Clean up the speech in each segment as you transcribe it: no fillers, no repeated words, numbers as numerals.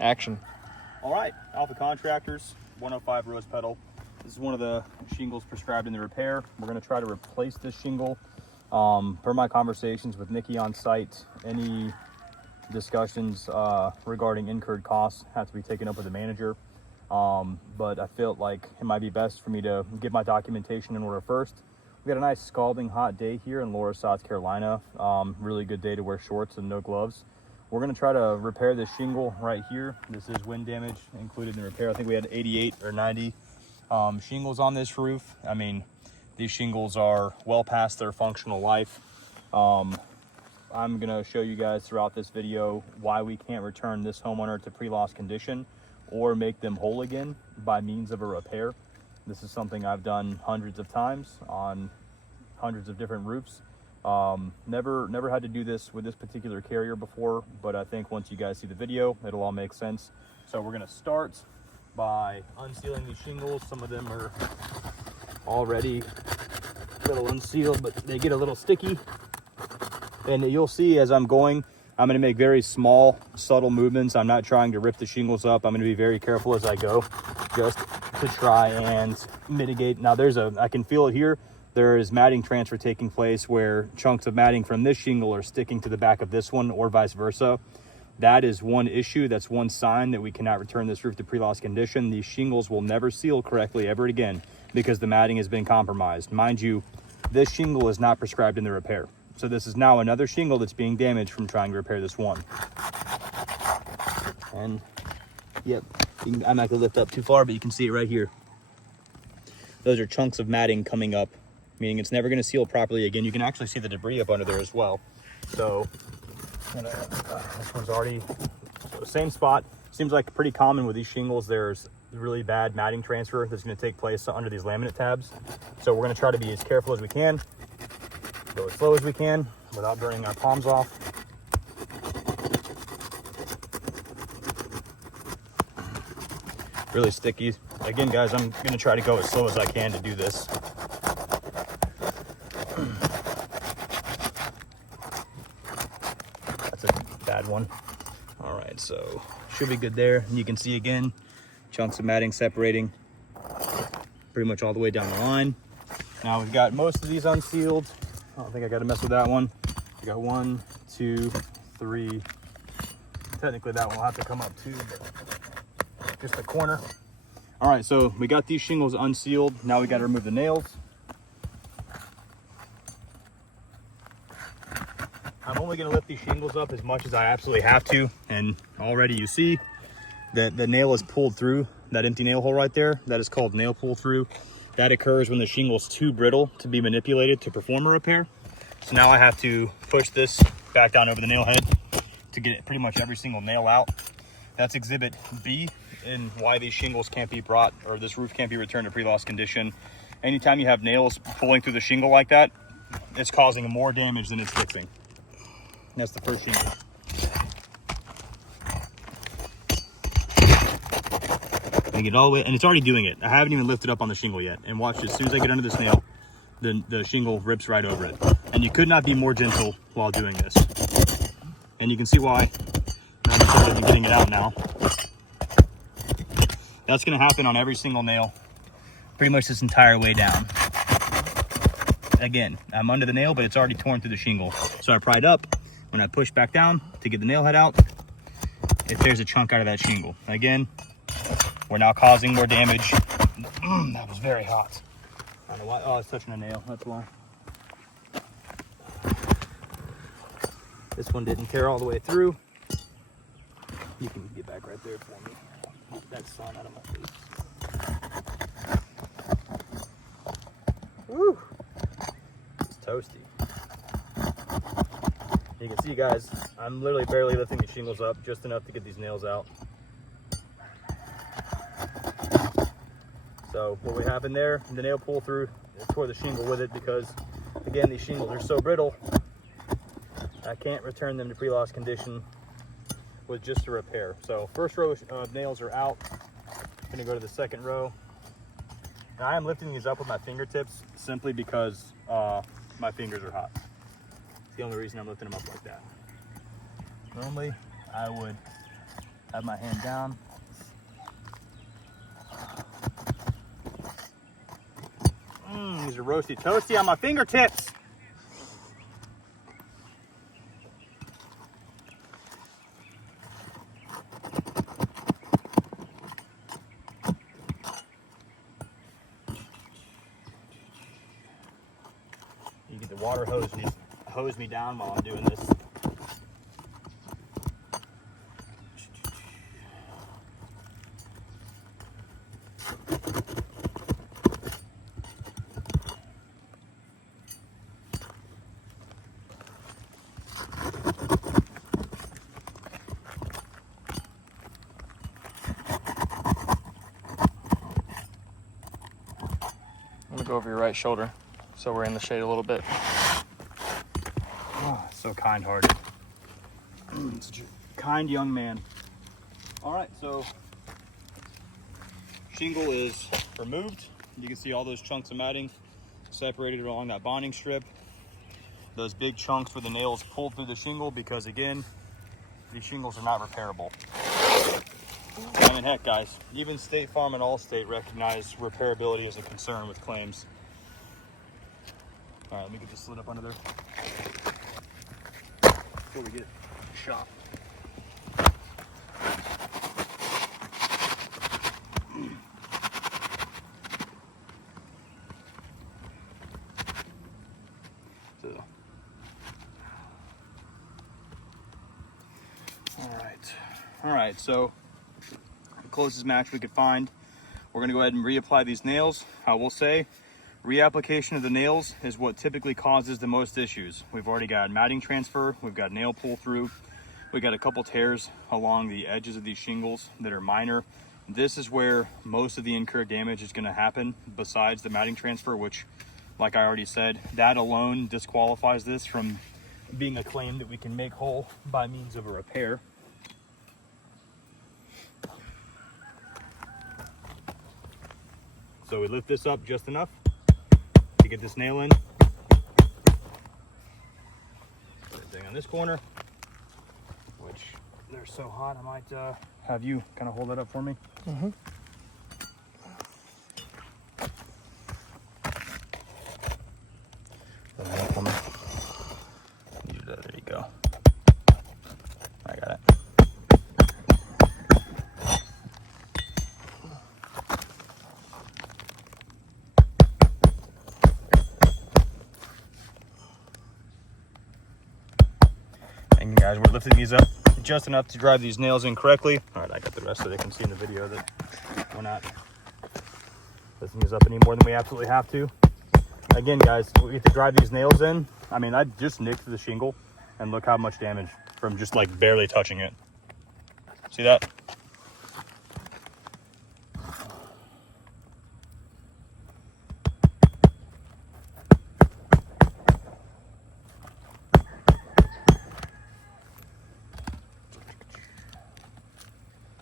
Action. All right, Alpha Contractors, 105 Rose Petal. This is one of the shingles prescribed in the repair. We're going to try to replace this shingle. Per my conversations with Nikki on site, any discussions regarding incurred costs have to be taken up with the manager. But I felt like it might be best for me to get my documentation in order first. We got a nice scalding hot day here in Laura, South Carolina. Really good day to wear shorts and no gloves. We're going to try to repair this shingle right here. This is wind damage included in the repair. I think we had 88 or 90 shingles on this roof. I mean, these shingles are well past their functional life. I'm going to show you guys throughout this video why we can't return this homeowner to pre-loss condition or make them whole again by means of a repair. This is something I've done hundreds of times on hundreds of different roofs. Never had to do this with this particular carrier before, but I think once you guys see the video, it'll all make sense. So we're going to start by unsealing these shingles. Some of them are already a little unsealed, but they get a little sticky. And you'll see as I'm going, I'm going to make very small, subtle movements. I'm not trying to rip the shingles up. I'm going to be very careful as I go, just to try and mitigate. Now I can feel it here. There is matting transfer taking place where chunks of matting from this shingle are sticking to the back of this one or vice versa. That is one issue. That's one sign that we cannot return this roof to pre-loss condition. These shingles will never seal correctly ever again because the matting has been compromised. Mind you, this shingle is not prescribed in the repair. So this is now another shingle that's being damaged from trying to repair this one. And yep, I'm not gonna lift up too far, but you can see it right here. Those are chunks of matting coming up, meaning it's never gonna seal properly again. You can actually see the debris up under there as well. So this one's already, so same spot. Seems like pretty common with these shingles. There's really bad matting transfer that's gonna take place under these laminate tabs. So we're gonna try to be as careful as we can, go as slow as we can without burning our palms off. Really sticky. Again, guys, I'm gonna try to go as slow as I can to do this. That's a bad one. All right, so should be good there. And you can see again, chunks of matting separating pretty much all the way down the line. Now we've got most of these unsealed. I don't think I got to mess with that one. We got 1, 2, 3. Technically that one will have to come up too, but just the corner. All right, so we got these shingles unsealed. Now we got to remove the nails. I'm only going to lift these shingles up as much as I absolutely have to. And already you see that the nail is pulled through that empty nail hole right there. That is called nail pull through. That occurs when the shingle is too brittle to be manipulated to perform a repair. So now I have to push this back down over the nail head to get pretty much every single nail out. That's exhibit B in why these shingles can't be brought, or this roof can't be returned to pre-loss condition. Anytime you have nails pulling through the shingle like that, it's causing more damage than it's fixing. That's the first shingle. I get all the way, and it's already doing it. I haven't even lifted up on the shingle yet. And watch, as soon as I get under this nail, the shingle rips right over it. And you could not be more gentle while doing this. And you can see why. I'm excited to getting it out now. That's going to happen on every single nail, pretty much this entire way down. Again, I'm under the nail, but it's already torn through the shingle. So I pry it up. When I push back down to get the nail head out, it tears a chunk out of that shingle. Again, we're now causing more damage. That was very hot. I don't know why. Oh, it's touching a nail. That's why. This one didn't tear all the way through. You can get back right there for me. Get that sun out of my face. Woo! It's toasty. You can see, guys, I'm literally barely lifting the shingles up, just enough to get these nails out. So what we have in there, the nail pull through, it tore the shingle with it because, again, these shingles are so brittle, I can't return them to pre-loss condition with just a repair. So first row of nails are out. I'm gonna go to the second row. Now I am lifting these up with my fingertips simply because my fingers are hot. It's the only reason I'm lifting them up like that. Normally I would Have my hand down. These are roasty toasty on my fingertips. You get the water hose and just hose me down while I'm doing this. I'm gonna go over your right shoulder so we're in the shade a little bit. Oh, so kind-hearted. Such a kind young man. All right, so shingle is removed. You can see all those chunks of matting separated along that bonding strip. Those big chunks where the nails pulled through the shingle because, again, these shingles are not repairable. I mean, heck, guys, even State Farm and Allstate recognize repairability as a concern with claims. All right, let me get this slid up under there before we get shot. So, all right, so the closest match we could find. We're gonna go ahead and reapply these nails. I will say, reapplication of the nails is what typically causes the most issues. We've already got matting transfer, we've got nail pull through, we got a couple tears along the edges of these shingles that are minor. This is where most of the incurred damage is gonna happen, besides the matting transfer, which, like I already said, that alone disqualifies this from being a claim that we can make whole by means of a repair. So we lift this up just enough to get this nail in. Put it on this corner, which they're so hot, I might have you kind of hold that up for me. Mm-hmm. There you go. I got it. And guys, we're lifting these up just enough to drive these nails in correctly. All right, I got the rest so they can see in the video that we're not lifting these up any more than we absolutely have to. Again, guys, we have to drive these nails in. I mean, I just nicked the shingle and look how much damage from just like barely touching it. See that?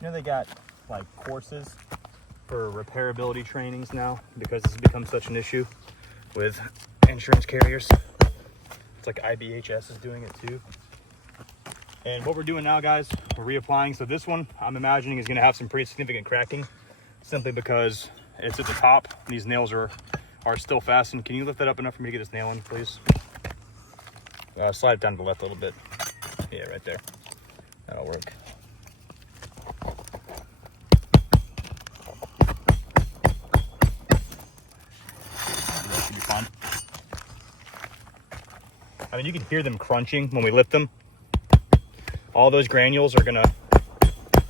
You know, they got like courses for repairability trainings now because this has become such an issue with insurance carriers. It's like IBHS is doing it too. And what we're doing now, guys, we're reapplying. So this one, I'm imagining, is gonna have some pretty significant cracking simply because it's at the top. These nails are still fastened. Can you lift that up enough for me to get this nail in, please? Slide it down to the left a little bit. Yeah, right there. That'll work. That should be fine. I mean, you can hear them crunching when we lift them. All those granules are gonna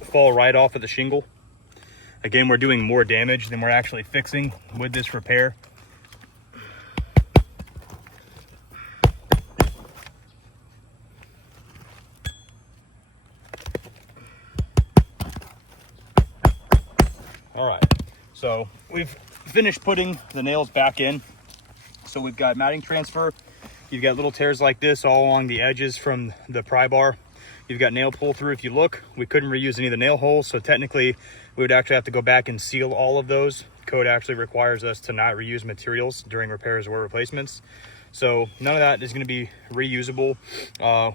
fall right off of the shingle. Again, we're doing more damage than we're actually fixing with this repair. All right, so we've finished putting the nails back in. So we've got matting transfer. You've got little tears like this all along the edges from the pry bar. You've got nail pull through. If you look, we couldn't reuse any of the nail holes, so technically we would actually have to go back and seal all of those. Code actually requires us to not reuse materials during repairs or replacements. So none of that is going to be reusable.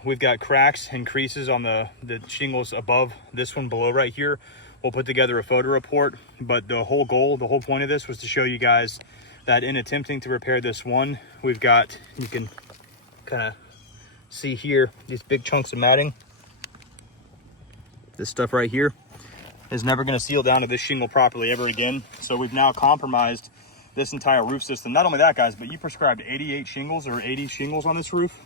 We've got cracks and creases on the shingles above this one below right here. We'll put together a photo report, but the whole point of this was to show you guys that in attempting to repair this one, we've got, you can kind of see here, these big chunks of matting. This stuff right here is never going to seal down to this shingle properly ever again. So we've now compromised this entire roof system. Not only that, guys, but you prescribed 88 shingles or 80 shingles on this roof.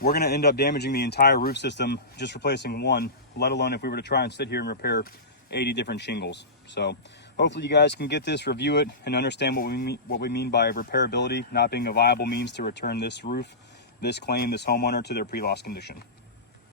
We're going to end up damaging the entire roof system just replacing one, let alone if we were to try and sit here and repair 80 different shingles. So hopefully you guys can get this, review it, and understand what we mean by repairability not being a viable means to return this roof, this claim, this homeowner to their pre-loss condition.